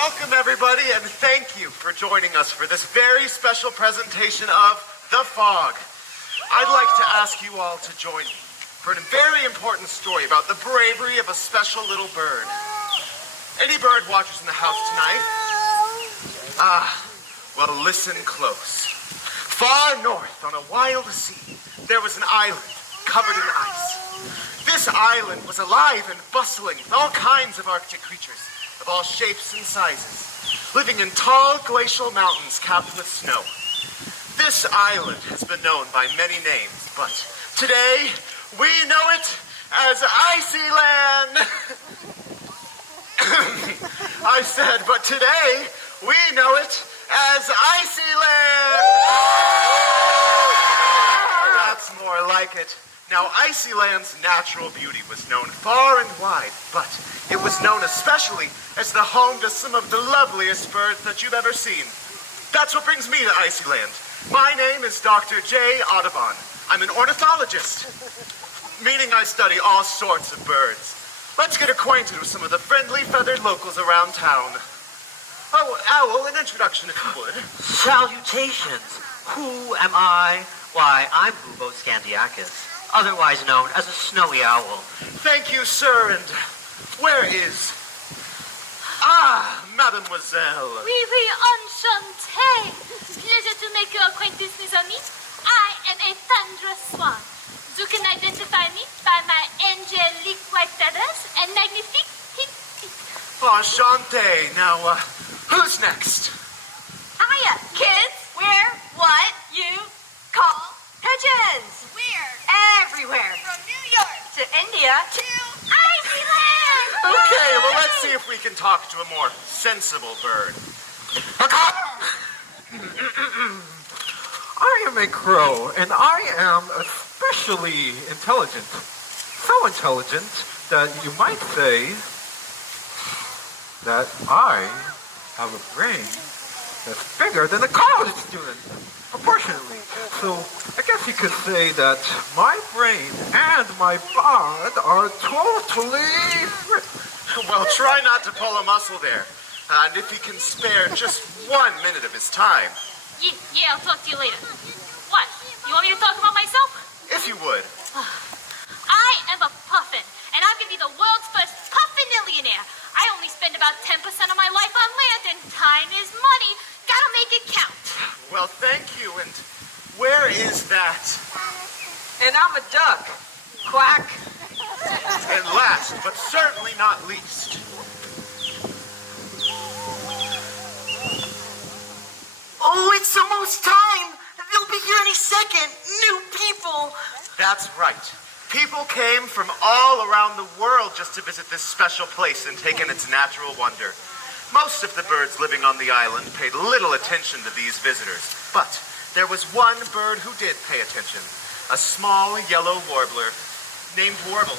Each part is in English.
Welcome, everybody, and thank you for joining us for this very special presentation of The Fog. I'd like to ask you all to join me for a very important story about the bravery of a special little bird. Any bird watchers in the house tonight? Well, listen close. Far north on a wild sea, there was an island covered in ice. This island was alive and bustling with all kinds of Arctic creatures of all shapes and sizes, living in tall glacial mountains capped with snow. This island has been known by many names, but today we know it as Icyland. I said, but today we know it as Icyland. That's more like it. Now, Icyland's natural beauty was known far and wide, but it was known especially as the home to some of the loveliest birds that you've ever seen. That's what brings me to Icyland. My name is Dr. J. Audubon. I'm an ornithologist, meaning I study all sorts of birds. Let's get acquainted with some of the friendly feathered locals around town. Oh, Owl, an introduction if you would. Salutations. Who am I? Why, I'm Bubo Scandiacus, otherwise known as a snowy owl. Thank you, sir, and where is... Mademoiselle. Oui, enchanté. Pleasure to make your acquaintance, mes amis. I am a thunderous swan. You can identify me by my angelic white feathers and magnifique pink feet. Enchanté. Now, who's next? Hiya, kids. We're what you call pigeons. Where? Everywhere. From New York to India to Iceland. Okay, well, let's see if we can talk to a more sensible bird. I am a crow, and I am especially intelligent. So intelligent that you might say that I have a brain that's bigger than a college student, proportionately. So I guess you could say that my brain and my bod are totally fit. Well, try not to pull a muscle there. And if he can spare just 1 minute of his time. Yeah, I'll talk to you later. What? You want me to talk about myself? If you would. I am a puffin, and I'm going to be the world's first puffin-millionaire. I only spend about 10% of my life on land, and time is money. Gotta make it count. Well, thank you, and where is that? And I'm a duck. Quack. And last, but certainly not least. Oh, it's almost time. They'll be here any second. New people. That's right. People came from all around the world just to visit this special place and take in its natural wonder. Most of the birds living on the island paid little attention to these visitors, but there was one bird who did pay attention. A small yellow warbler named Warble.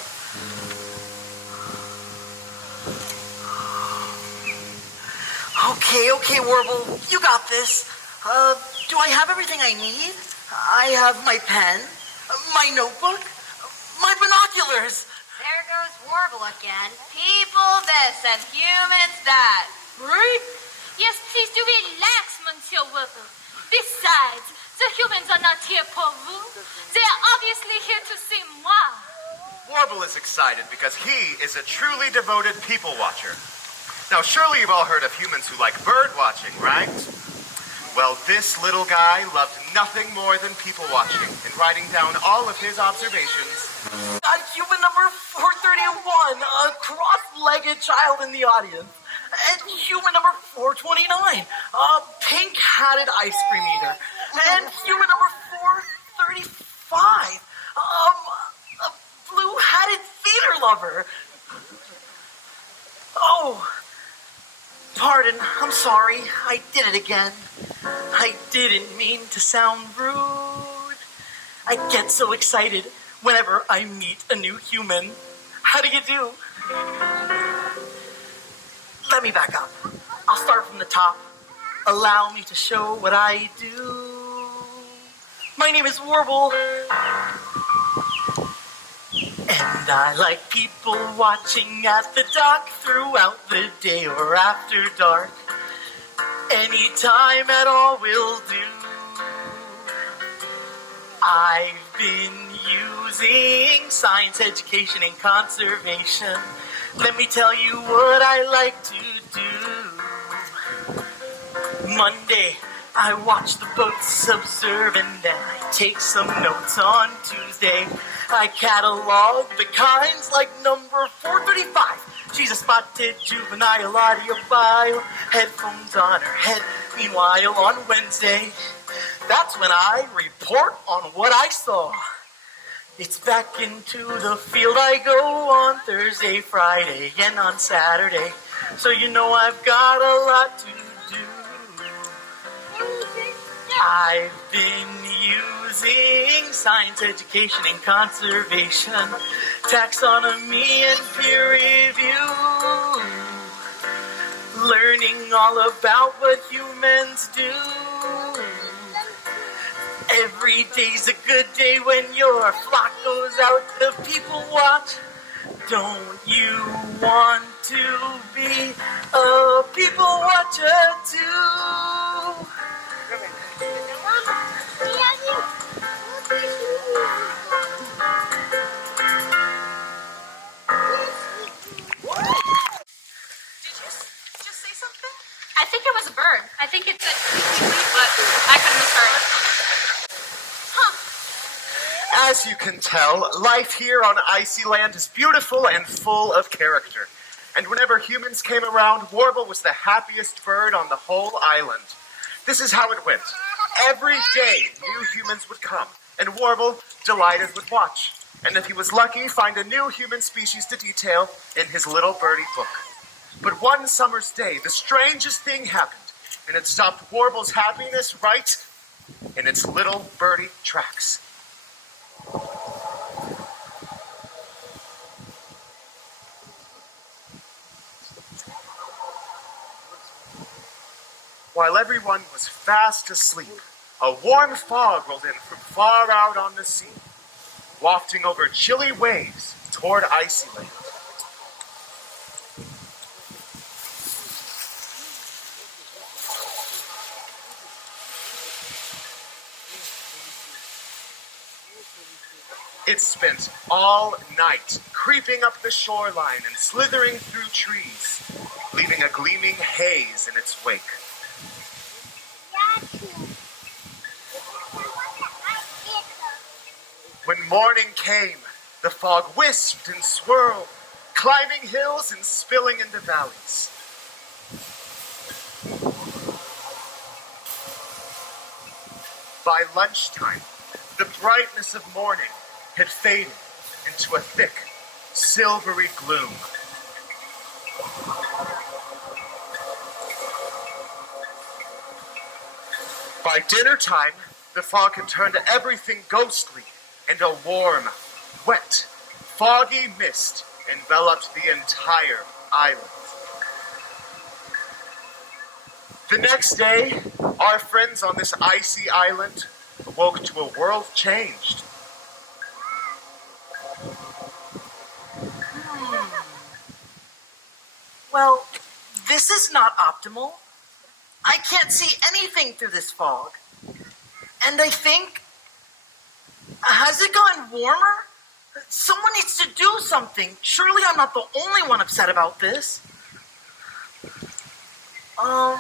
Okay, Warble. You got this. Do I have everything I need? I have my pen, my notebook, my binoculars. There goes Warble again. People this and humans that. Right? Yes, please do relax, Monsieur Warble. Besides, the humans are not here pour vous. They are obviously here to see moi. Warble is excited because he is a truly devoted people watcher. Now, surely you've all heard of humans who like bird watching, right? Well, this little guy loved nothing more than people watching and writing down all of his observations. Human number 431, a cross-legged child in the audience. And human number 429, a pink-hatted ice cream eater. And human number 435, a blue-hatted theater lover. Oh, pardon, I'm sorry. I did it again. I didn't mean to sound rude. I get so excited whenever I meet a new human. How do you do? Let me back up. I'll start from the top. Allow me to show what I do. My name is Warble. And I like people watching at the dock throughout the day or after dark. Any time at all will do. I've been using science education and conservation. Let me tell you what I like to do. Monday, I watch the boats observe and then I take some notes on Tuesday. I catalog the kinds like number 435. She's a spotted juvenile audiophile, headphones on her head. Meanwhile, on Wednesday, that's when I report on what I saw. It's back into the field I go on Thursday, Friday, and on Saturday. So you know I've got a lot to do. I've been using science education and conservation, taxonomy and peer review, learning all about what humans do. Every day's a good day when your flock goes out to people watch. Don't you want to be a people watcher too? I think it was a bird. I think it said tweet, tweet, tweet, but I couldn't misheard. As you can tell, life here on Icy Land is beautiful and full of character. And whenever humans came around, Warble was the happiest bird on the whole island. This is how it went. Every day, new humans would come, and Warble, delighted, would watch. And if he was lucky, find a new human species to detail in his little birdie book. But one summer's day, the strangest thing happened, and it stopped Warble's happiness right in its little birdie tracks. While everyone was fast asleep, a warm fog rolled in from far out on the sea, wafting over chilly waves toward Icy Land. It spent all night creeping up the shoreline and slithering through trees, leaving a gleaming haze in its wake. When morning came, the fog wisped and swirled, climbing hills and spilling into valleys. By lunchtime, the brightness of morning had faded into a thick, silvery gloom. By dinner time, the fog had turned everything ghostly, and a warm, wet, foggy mist enveloped the entire island. The next day, our friends on this icy island awoke to a world changed. Well, this is not optimal. I can't see anything through this fog. And I think... Has it gotten warmer? Someone needs to do something. Surely I'm not the only one upset about this. Oh,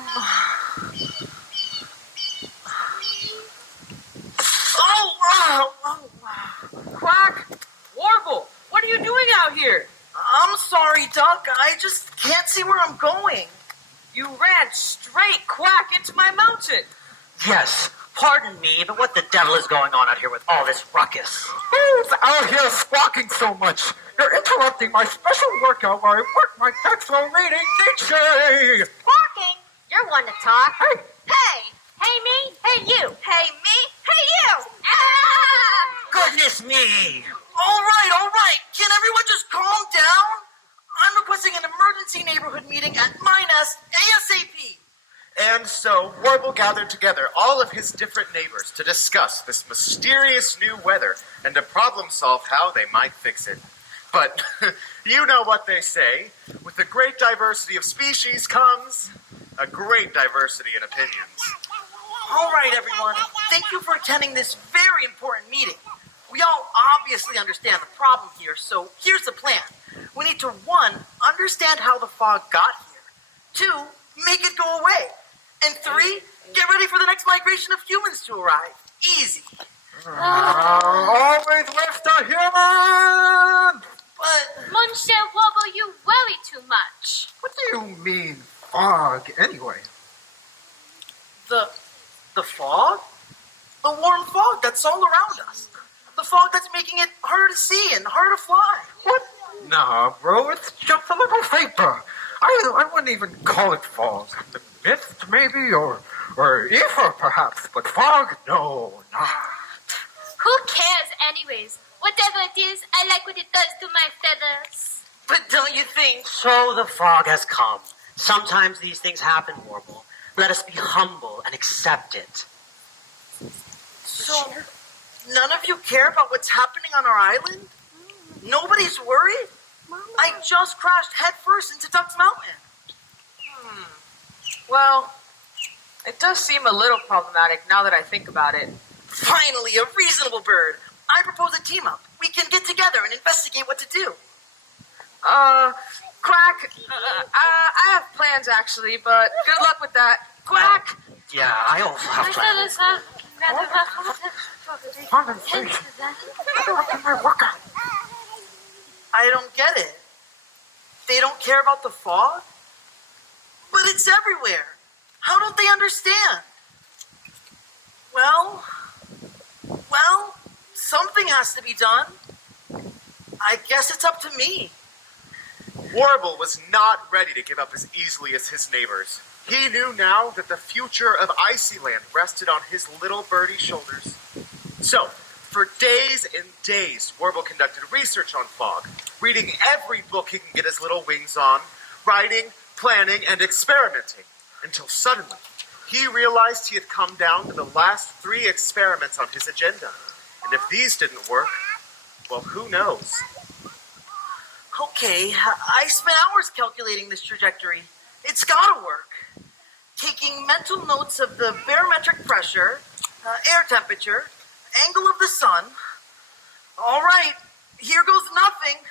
Quack! Warble! What are you doing out here? I'm sorry, Duck. I just can't see where I'm going. You ran straight, Quack, into my mountain. Yes, pardon me, but what the devil is going on out here with all this ruckus? Who's out here squawking so much? You're interrupting my special workout where I work my pecs while reading Nietzsche! Walking? You're one to talk. Hey! Hey! Hey me? Hey you! Hey me? Hey you! Ah! Goodness me! All right. Can everyone just calm down? I'm requesting an emergency neighborhood meeting at my nest ASAP. And so, Warble gathered together all of his different neighbors to discuss this mysterious new weather and to problem solve how they might fix it. But you know what they say. With a great diversity of species comes a great diversity in opinions. All right, everyone. Thank you for attending this very important meeting. We all obviously understand the problem here, so here's the plan. We need to, 1, understand how the fog got here. 2, make it go away. And 3, get ready for the next migration of humans to arrive. Easy. Always with the human! But Monsieur Warble, you worry too much. What do you mean, fog, anyway? the fog? The warm fog that's all around us. The fog that's making it harder to see and harder to fly. What? Nah, bro, it's just a little vapor. I wouldn't even call it fog. Mist, maybe, or ether, perhaps, but fog? No, not. Who cares anyways? Whatever it is, I like what it does to my feathers. But don't you think... So the fog has come. Sometimes these things happen, Warble. Let us be humble and accept it. So, none of you care about what's happening on our island? Nobody's worried? I just crashed headfirst into Duck's Mountain. Well, it does seem a little problematic now that I think about it. Finally, a reasonable bird. I propose a team up. We can get together and investigate what to do. Quack, I have plans actually, but good luck with that. Quack! Yeah, I also have My plans. feathers are rather I don't get it. They don't care about the fog? But it's everywhere. How don't they understand? Well, something has to be done. I guess it's up to me. Warble was not ready to give up as easily as his neighbors. He knew now that the future of Icyland rested on his little birdie shoulders. So, for days and days, Warble conducted research on fog, reading every book he can get his little wings on, writing, planning, and experimenting, until suddenly he realized he had come down to the last 3 experiments on his agenda. And if these didn't work, well, who knows? Okay, I spent hours calculating this trajectory. It's gotta work. Taking mental notes of the barometric pressure, air temperature, angle of the sun. All right, here goes nothing.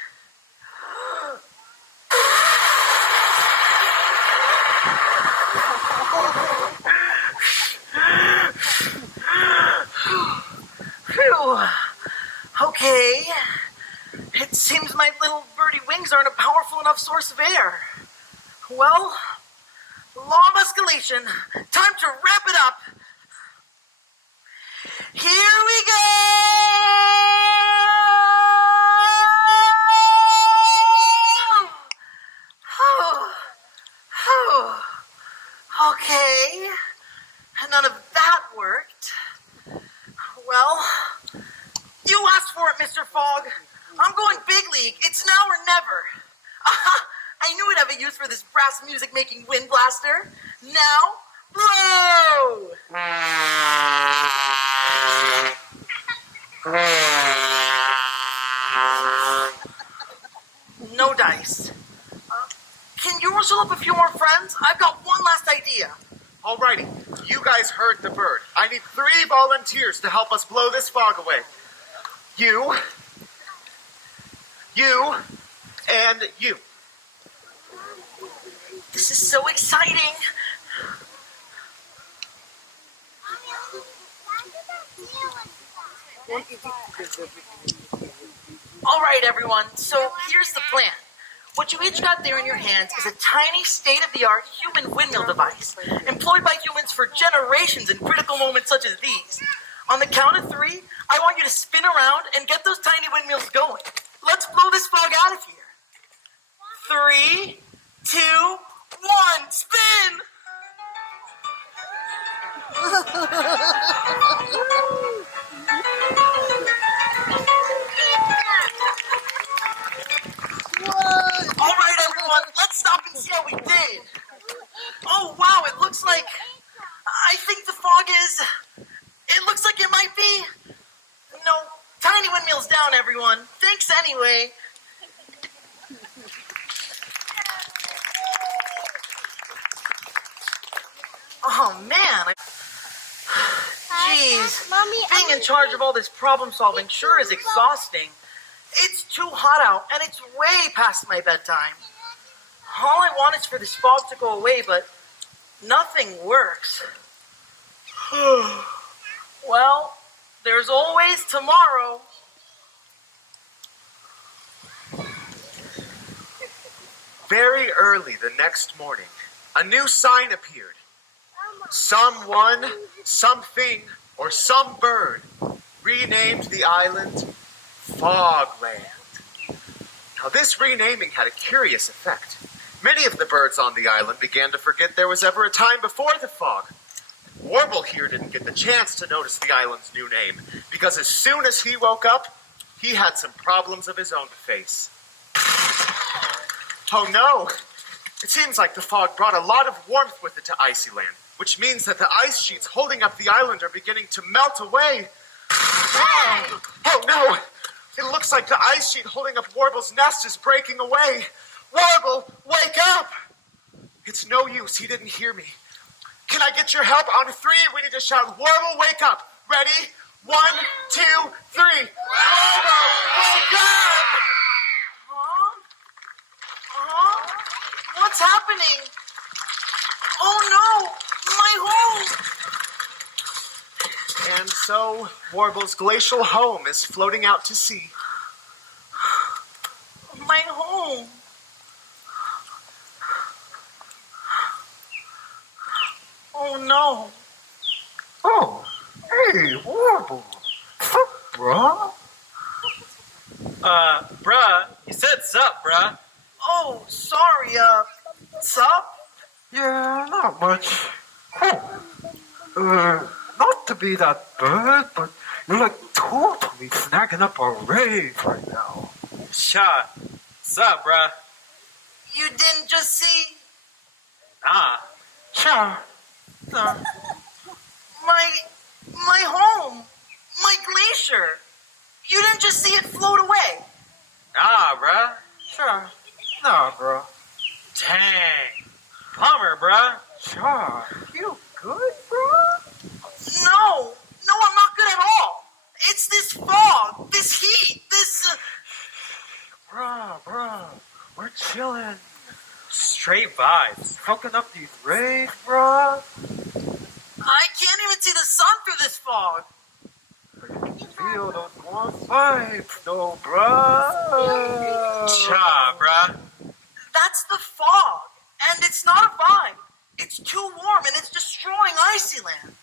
Phew. Okay. It seems my little birdie wings aren't a powerful enough source of air. Well, law of escalation. Time to wrap it up. Here we go! Okay. None of that worked. Well, you asked for it, Mr. Fogg. I'm going big league. It's now or never. I knew I'd have a use for this brass music-making wind blaster. Now, blow! No dice. Can you rustle up a few more friends? I've got one last idea. Alrighty, you guys heard the bird. I need 3 volunteers to help us blow this fog away. You, and you. This is so exciting. All right, everyone. So here's the plan. What you each got there in your hands is a tiny state-of-the-art human windmill device employed by humans for generations in critical moments such as these. On the count of 3, I want you to spin around and get those tiny windmills going. Let's blow this fog out of here. 3, 2, 1, spin! All right, everyone, let's stop and see how we did. Oh, wow, it looks like... I think the fog is... It looks like it might be... No, tiny windmills down, everyone. Thanks anyway. Oh, man. Jeez. Mommy, Being in charge of all this problem solving sure is exhausting. It's too hot out, and it's way past my bedtime. All I want is for this fog to go away, but nothing works. Well, there's always tomorrow. Very early the next morning, a new sign appeared. Someone, something, or some bird renamed the island Fogland. Now, this renaming had a curious effect. Many of the birds on the island began to forget there was ever a time before the fog. Warble here didn't get the chance to notice the island's new name, because as soon as he woke up, he had some problems of his own to face. Oh no! It seems like the fog brought a lot of warmth with it to Icyland, which means that the ice sheets holding up the island are beginning to melt away. Oh no! It looks like the ice sheet holding up Warble's nest is breaking away. Warble, wake up! It's no use, he didn't hear me. Can I get your help? On 3, we need to shout, Warble, wake up! Ready? 1, 2, 3. Warble, wake up! What's happening? Oh no! My home! And so, Warble's glacial home is floating out to sea. My home! Oh no! Oh, hey, Warble. Sup, bruh? Bruh, you said sup, bruh. Oh, sorry, sup? Yeah, not much. Oh, not to be that bird, but you're like totally snagging up our rays right now. Shot. Sup, bruh? You didn't just see Nah. Sure. No. my home, my glacier. You didn't just see it float away. Nah, bruh. Sure. Nah, bro. Dang. Bummer, bruh. Sure. You good, bro? No, I'm not good at all. It's this fog, this heat, this... Bruh. We're chilling. Straight vibes. Soaking up these rays, bruh. I can't even see the sun through this fog. Feel those warm vibes, though, bruh. Cha, bruh. That's the fog, and it's not a vibe. It's too warm, and it's destroying Icyland.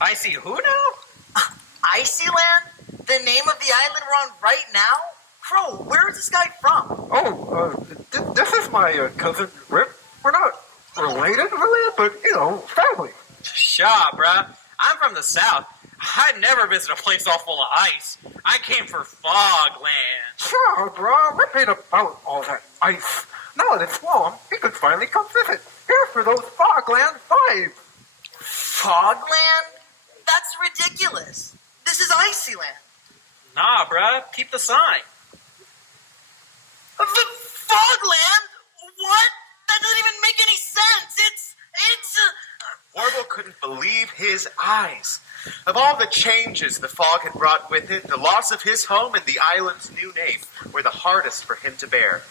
I see who now? Icyland? The name of the island we're on right now? Crow, where is this guy from? Oh, this is my cousin Rip. We're not related, really, but, family. Cha, bruh. I'm from the south. I'd never visit a place all full of ice. I came for Fogland. Sure, bro. Rip ain't about all that ice. Now that it's warm, he could finally come visit. Here for those Fogland vibes. Fogland? That's ridiculous. This is Icyland. Nah, bruh. Keep the sign. Fogland? What? That doesn't even make any sense. It's... Warble couldn't believe his eyes. Of all the changes the fog had brought with it, the loss of his home and the island's new name were the hardest for him to bear.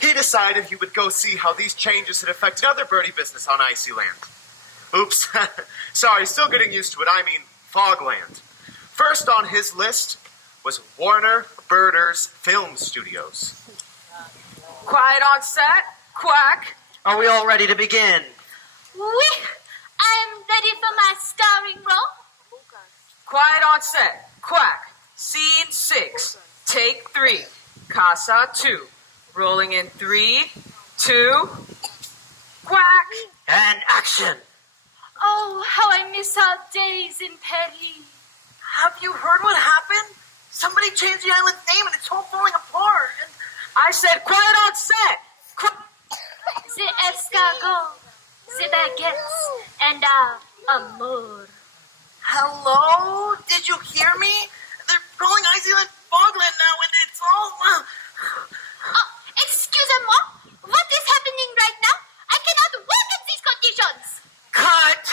He decided he would go see how these changes had affected other birdie business on Icyland. Oops, sorry, still getting used to it. I mean, Fogland. First on his list was Warner Birders Film Studios. Quiet on set. Quack. Are we all ready to begin? I'm ready for my starring role. Quiet on set. Quack. Scene 6. Take 3. Casa 2. Rolling in 3, 2. Quack. And action! Oh, how I miss our days in Paris. Have you heard what happened? Somebody changed the island's name and it's all falling apart. And I said quiet on set. The escargot, the baguettes, and amour. hello? Did you hear me? They're calling Icyland Fogland now and it's all... Oh, excusez-moi. What is happening right now? I cannot work in these conditions. Cut!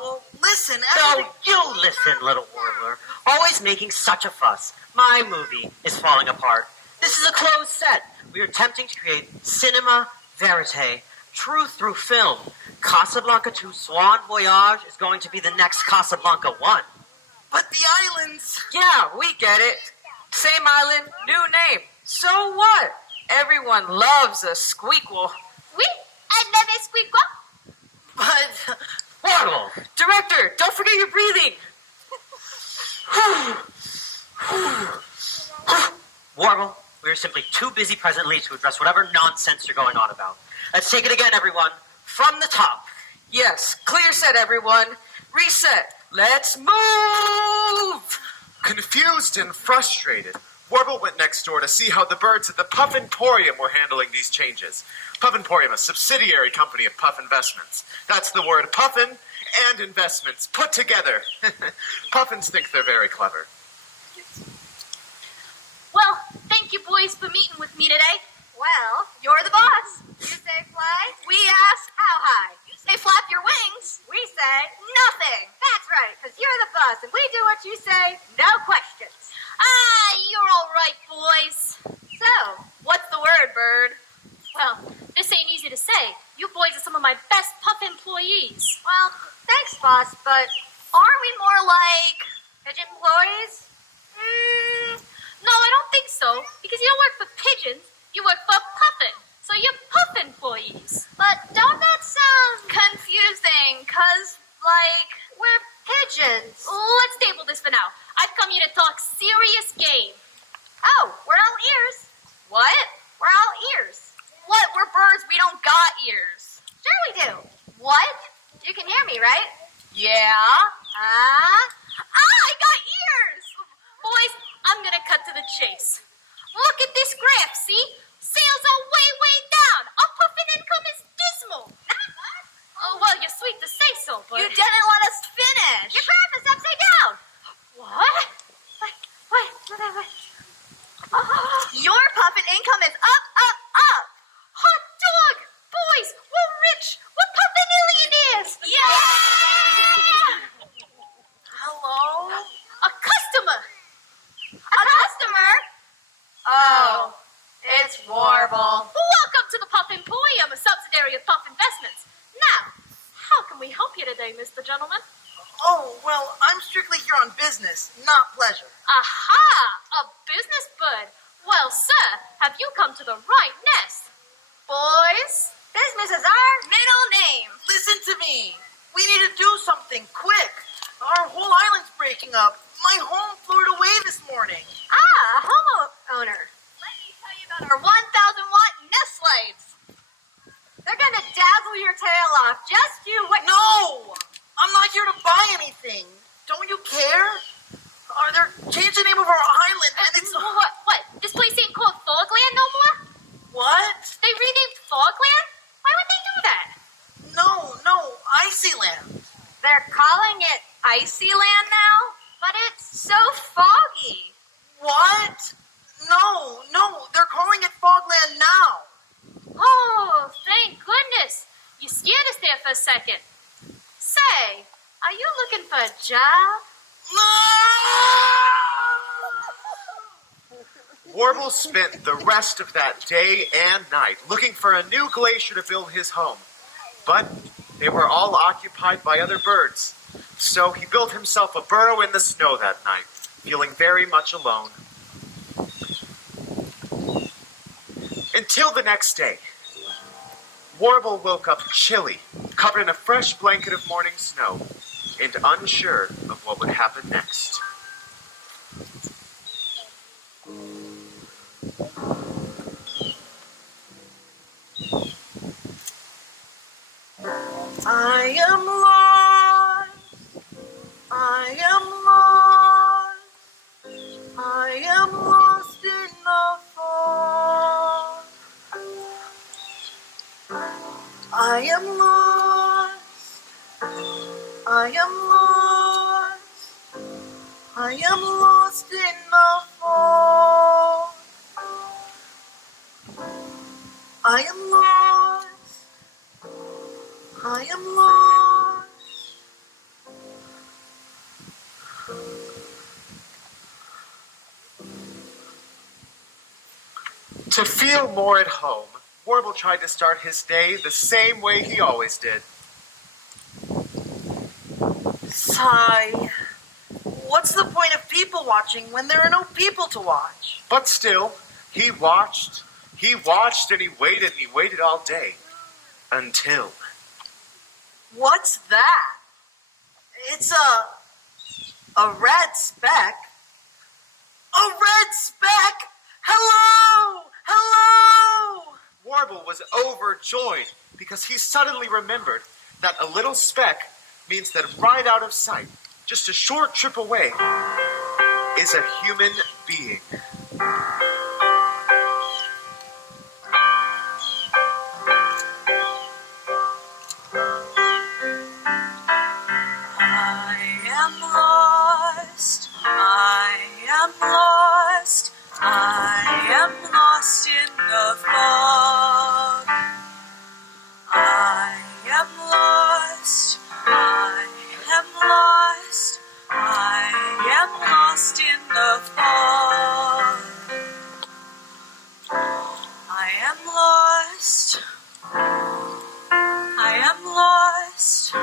well, listen. No, you listen, little warbler. Always making such a fuss. My movie is falling apart. This is a closed set. We are attempting to create cinema verite, truth through film. Casablanca 2 Swan Voyage is going to be the next Casablanca 1. But the islands... Yeah, we get it. Same island, new name. So what? Everyone loves a squeakquel. Oui, I love a squeakquel. But... Warble! Director, don't forget your breathing. Warble, we are simply too busy presently to address whatever nonsense you're going on about. Let's take it again, everyone. From the top. Yes, clear set, everyone. Reset. Let's move! Confused and frustrated, Warble went next door to see how the birds at the Puff Emporium were handling these changes. Puff Emporium, a subsidiary company of Puff Investments. That's the word puffin and investments put together. Puffins think they're very clever. Well, thank you boys for meeting with me today. Well, you're the boss. You say fly, we ask how high. You say flap your wings, we say nothing. That's right, because you're the boss, and we do what you say, no questions. You're all right, boys. So, what's the word, Bird? Well, this ain't easy to say. You boys are some of my best Puff employees. Well, thanks, boss, but aren't we more like pigeon employees? No, I don't think so. Because you don't work for pigeons, you work for Puffin. So you're Puff employees. But don't that sound confusing? Because, like, we're pigeons. Let's table this for now. I've come here to talk serious game. Oh, we're all ears. What? We're all ears. What? We're birds. We don't got ears. Sure we do. What? You can hear me, right? Yeah. I got ears. Boys, I'm gonna cut to the chase. Look at this graph, see? Sales are way, way down. Our puffin income is dismal. Oh, well, you're sweet to say so, but... You didn't let us finish. Your graph is upside down. What? What? Your puffin income is up, up, up. Hot dog! Boys, we're rich! We're puffin millionaires! Yeah! Hello? A customer! A customer? Oh, it's Warble. Welcome to the Puff Emporium, a subsidiary of Puff Investments. Now, how can we help you today, Mr. Gentleman? Oh, well, I'm strictly here on business, not pleasure. Aha! A business bud. Well, sir, have you come to the right nest? Boys? Business is our middle name. Listen to me. We need to do something quick. Our whole island's breaking up. My home floated away this morning. Homeowner. Let me tell you about our 1,000-watt nest lights. They're gonna dazzle your tail off. Just you wait. No! I'm not here to buy anything. Don't you care? They're changed the name of our island, and it's... What? This place ain't called Fogland no more? What? They renamed Fogland? Why would they do that? No, Icyland. They're calling it Icyland now, but it's so foggy. What? No, they're calling it Fogland now. Oh, thank goodness. You scared us there for a second. Say, are you looking for a job? Warble spent the rest of that day and night looking for a new glacier to build his home. But they were all occupied by other birds. So he built himself a burrow in the snow that night, feeling very much alone. Until the next day. Warble woke up chilly, covered in a fresh blanket of morning snow, and unsure of what would happen next. I am lost. I am lost. I am lost in the fog. I am lost. I am lost. I am lost in the fog. I am lost. I am lost. To feel more at home, Warble tried to start his day the same way he always did. Sigh. What's the point of people watching when there are no people to watch? But still, he watched, and he waited all day. Until... What's that? It's a red speck. A red speck? Hello! Hello! Warble was overjoyed because he suddenly remembered that a little speck means that right out of sight, just a short trip away, is a human being. I am lost in the fog. I am lost. I am lost. I am lost in the fog. I am lost. I am lost.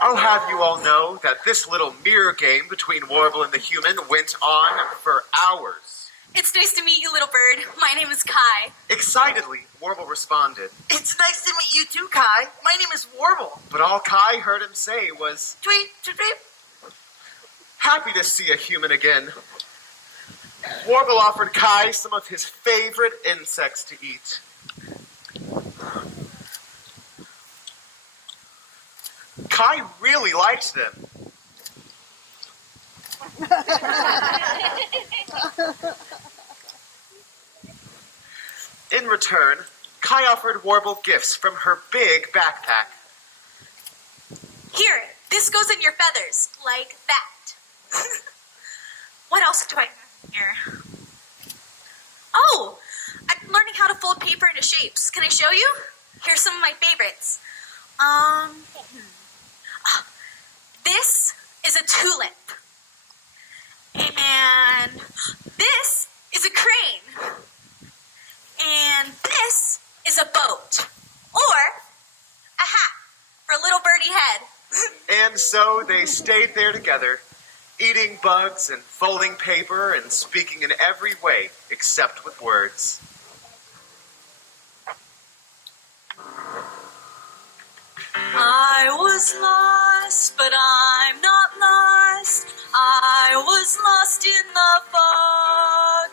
I'll have you all know that this little mirror game between Warble and the human went on for hours. It's nice to meet you, little bird. My name is Kai. Excitedly, Warble responded. It's nice to meet you too, Kai. My name is Warble. But all Kai heard him say was, Tweet, tweet, tweet. happy to see a human again. Warble offered Kai some of his favorite insects to eat. Kai really liked them. In return, Kai offered Warble gifts from her big backpack. Here, this goes in your feathers, like that. What else do I have here? Oh, I'm learning how to fold paper into shapes. Can I show you? Here's some of my favorites. This is a tulip. And this is a crane. And this is a boat. Or a hat for a little birdie head. And so they stayed there together, eating bugs and folding paper and speaking in every way except with words. I was lost, but I'm not lost. I was lost in the fog.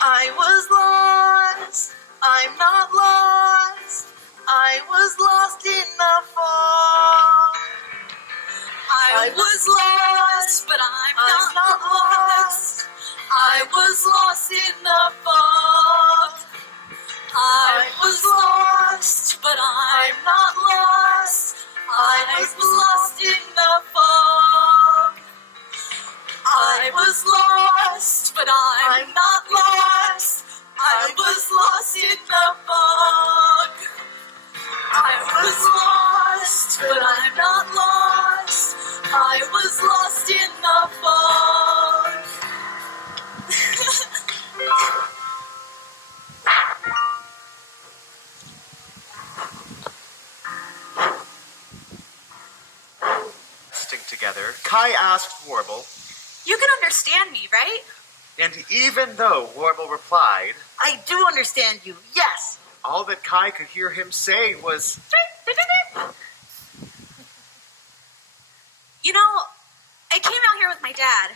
I was lost. I'm not lost. I was lost in the fog. I was lost, but I'm not lost. I was lost in the fog. I was lost, but I'm not lost. I was lost in the fog. I was lost, but I'm not lost. I was lost in the fog. I was lost, but I'm not lost. I was lost in the fog. Together, Kai asked Warble, You can understand me, right? and even though Warble replied, I do understand you, yes. all that Kai could hear him say was, You know, I came out here with my dad.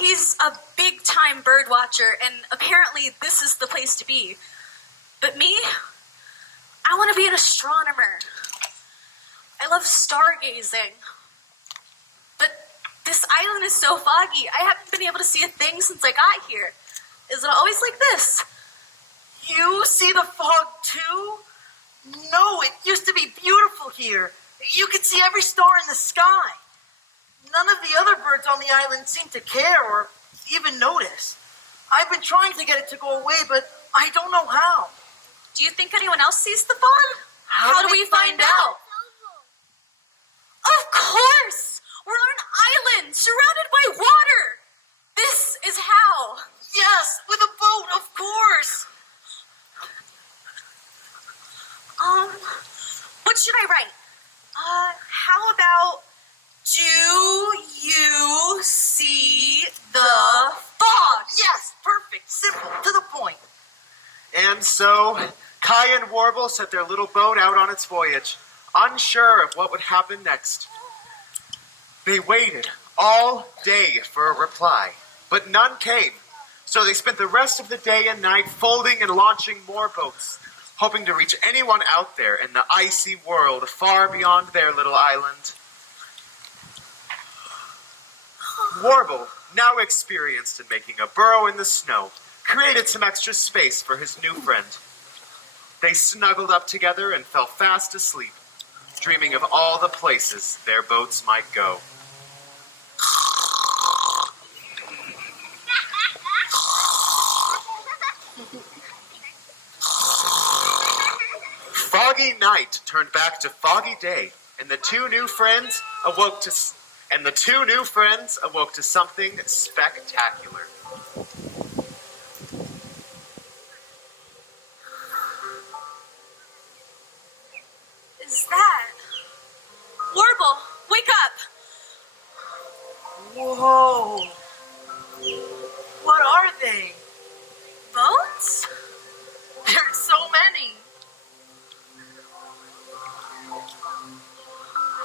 He's a big-time bird watcher, and apparently this is the place to be. But me, I want to be an astronomer. I love stargazing. But This island is so foggy. I haven't been able to see a thing since I got here. Is it always like this? You see the fog too? No, it used to be beautiful here. You could see every star in the sky. None of the other birds on the island seem to care or even notice. I've been trying to get it to go away, but I don't know how. Do you think anyone else sees the fog? How do we find out? Of course! We're on an island surrounded by water. This is how. Yes, with a boat, of course. What should I write? How about, do you see the fog? Yes, perfect, simple, to the point. And so, Kai and Warble set their little boat out on its voyage, unsure of what would happen next. They waited all day for a reply, but none came. So they spent the rest of the day and night folding and launching more boats, hoping to reach anyone out there in the icy world far beyond their little island. Warble, now experienced in making a burrow in the snow, created some extra space for his new friend. They snuggled up together and fell fast asleep, dreaming of all the places their boats might go. Foggy night turned back to foggy day, and the two new friends awoke to something spectacular. Is that? Warble, wake up! Whoa. What are they? Boats? There's so many.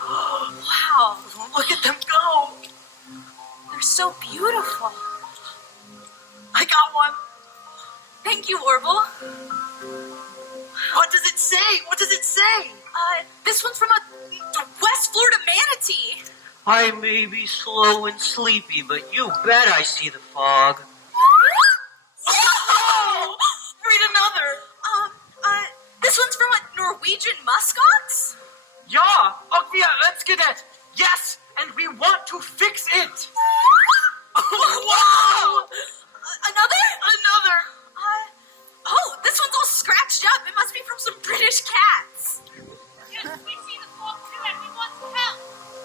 Wow, Look at them go. they're so beautiful. I got one. Thank you, Warble. What does it say? What does it say? This one's from a West Florida manatee. I may be slow and sleepy, but you bet I see the fog. Whoa! Read another. This one's from a Norwegian muskox. Ja, och vi önskar det. Yes, and we want to fix it. Wow! Another? Oh, this one's all scratched up. It must be from some British cats. Yes, we see the fog too and we want to help.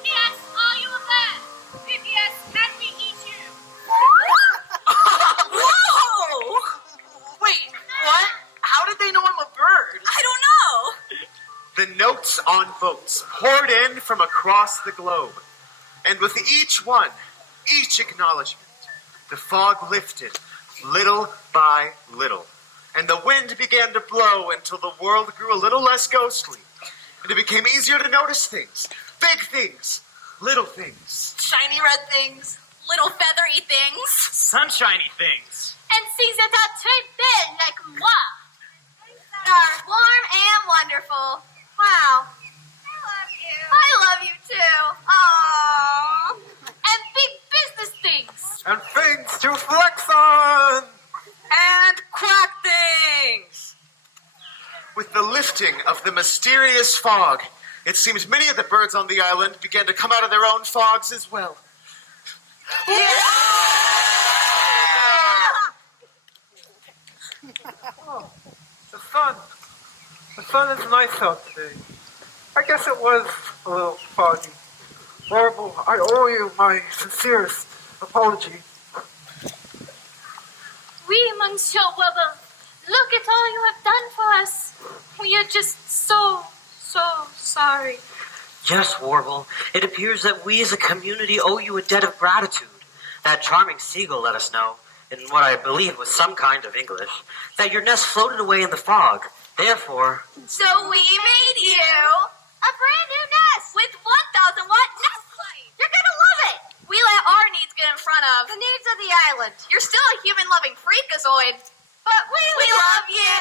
P.S. Are you there? P.P.S. Can we eat you? Whoa! Wait, what? How did they know I'm a bird? I don't know. The notes on boats poured in from across the globe, and with each acknowledgement, the fog lifted little by little, and the wind began to blow until the world grew a little less ghostly, and it became easier to notice things, big things, little things. Shiny red things. Little feathery things. Sunshiny things. And things that are très belles like moi. Are warm and wonderful. Wow. I love you too. Aww. And big business things. And things to flex on. And quack things. With the lifting of the mysterious fog, it seems many of the birds on the island began to come out of their own fogs as well. Oh, the sun is nice out today. I guess it was a little foggy. Warble, I owe you my sincerest apology. Oui, Monsieur Warble. Look at all you have done for us. We are just so sorry. Yes, Warble, it appears that we as a community owe you a debt of gratitude. That charming seagull let us know, in what I believe was some kind of English, that your nest floated away in the fog. Therefore... So we made you a brand new nest with 1,000 watt nest light. You're gonna love it. We let our needs get in front of the needs of the island. You're still a human-loving freakazoid, but we love you.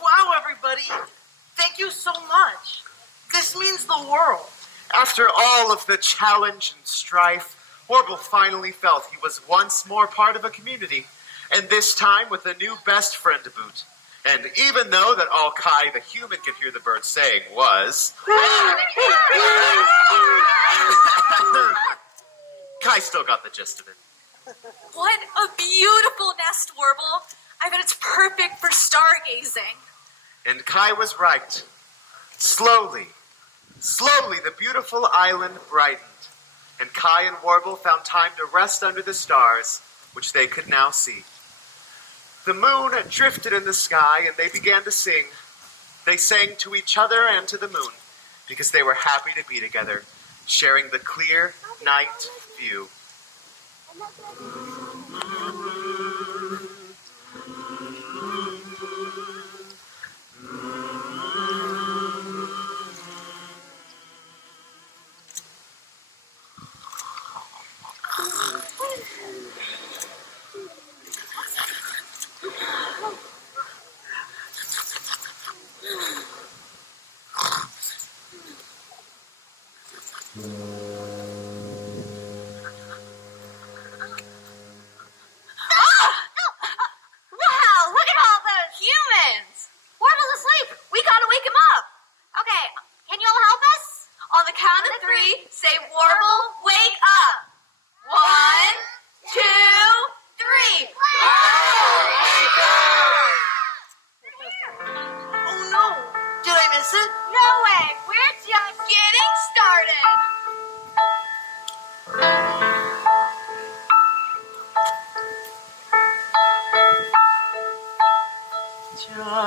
Wow, everybody. Thank you so much. This means the world. After all of the challenge and strife, Warble finally felt he was once more part of a community, and this time with a new best friend to boot. And even though that all Kai the human could hear the bird saying was... Kai still got the gist of it. What a beautiful nest, Warble. I bet it's perfect for stargazing. And Kai was right. Slowly, the beautiful island brightened, and Kai and Warble found time to rest under the stars, which they could now see. The moon drifted in the sky, and they began to sing. They sang to each other and to the moon, because they were happy to be together, sharing the clear night view.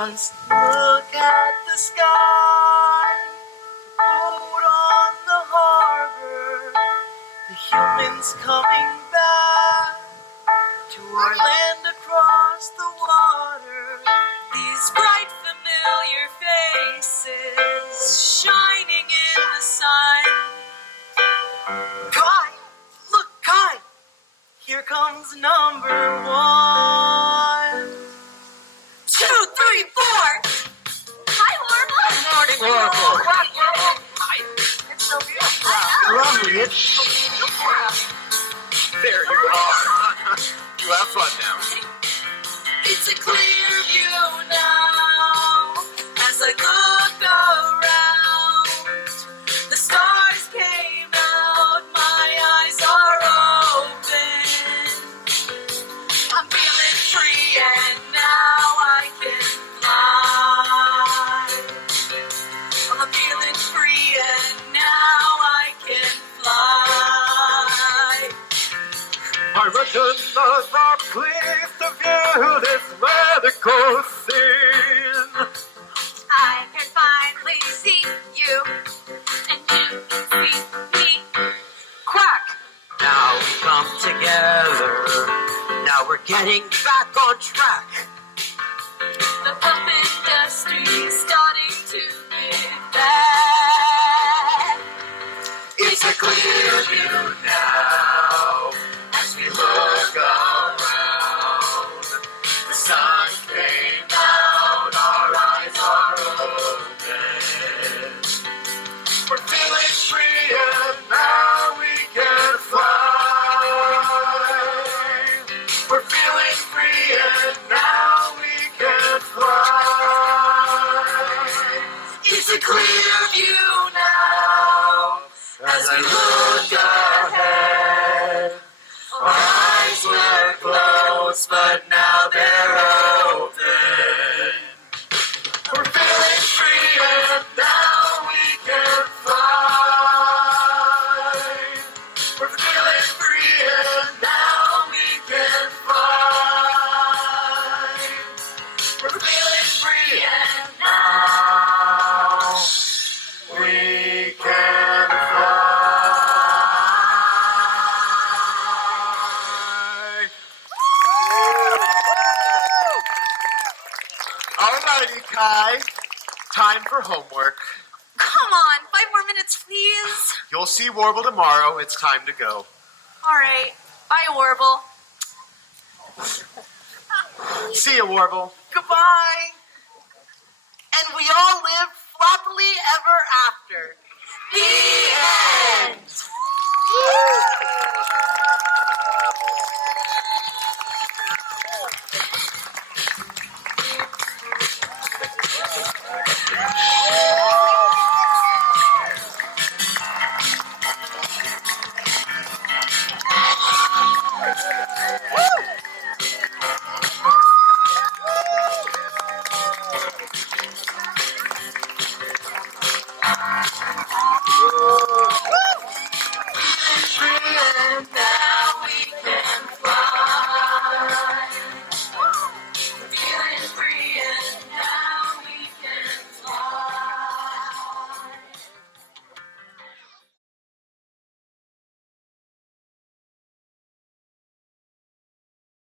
Just look at the sky, out on the harbor, the humans coming back to our land across the water. These bright familiar faces shining in the sun. Kai, look, Kai, here comes number 1. 2, 3, 4. Hi, Warble. Good morning, Warble. Hi. It's so beautiful. Lovely. There you are. You have fun now. It's a clear view now. As I look around, the stars came out, my eyes are open. I'm feeling free and now I can fly. I'm feeling free and now I can fly. I reckon another place to view this radical scene. I can finally see you, and you can see me. Quack! Now we come together. Now we're getting back on track. The pup industry is starting to give back. It's a clear view now as we look around. The sun came out, our eyes are open. We're feeling free and now we can fly. We're feeling free and now we can fly. It's a clear view now as I look ahead. Our eyes were closed, but now they're open. We're feeling free and now we can fly. We're feeling free and now we can fly. We're feeling free and now we can fly. Alrighty, Kai. Time for homework. Come on, 5 more minutes, please. You'll see Warble tomorrow. It's time to go. All right. Bye, Warble. See ya, Warble. Goodbye. And we all lived happily ever after. The end.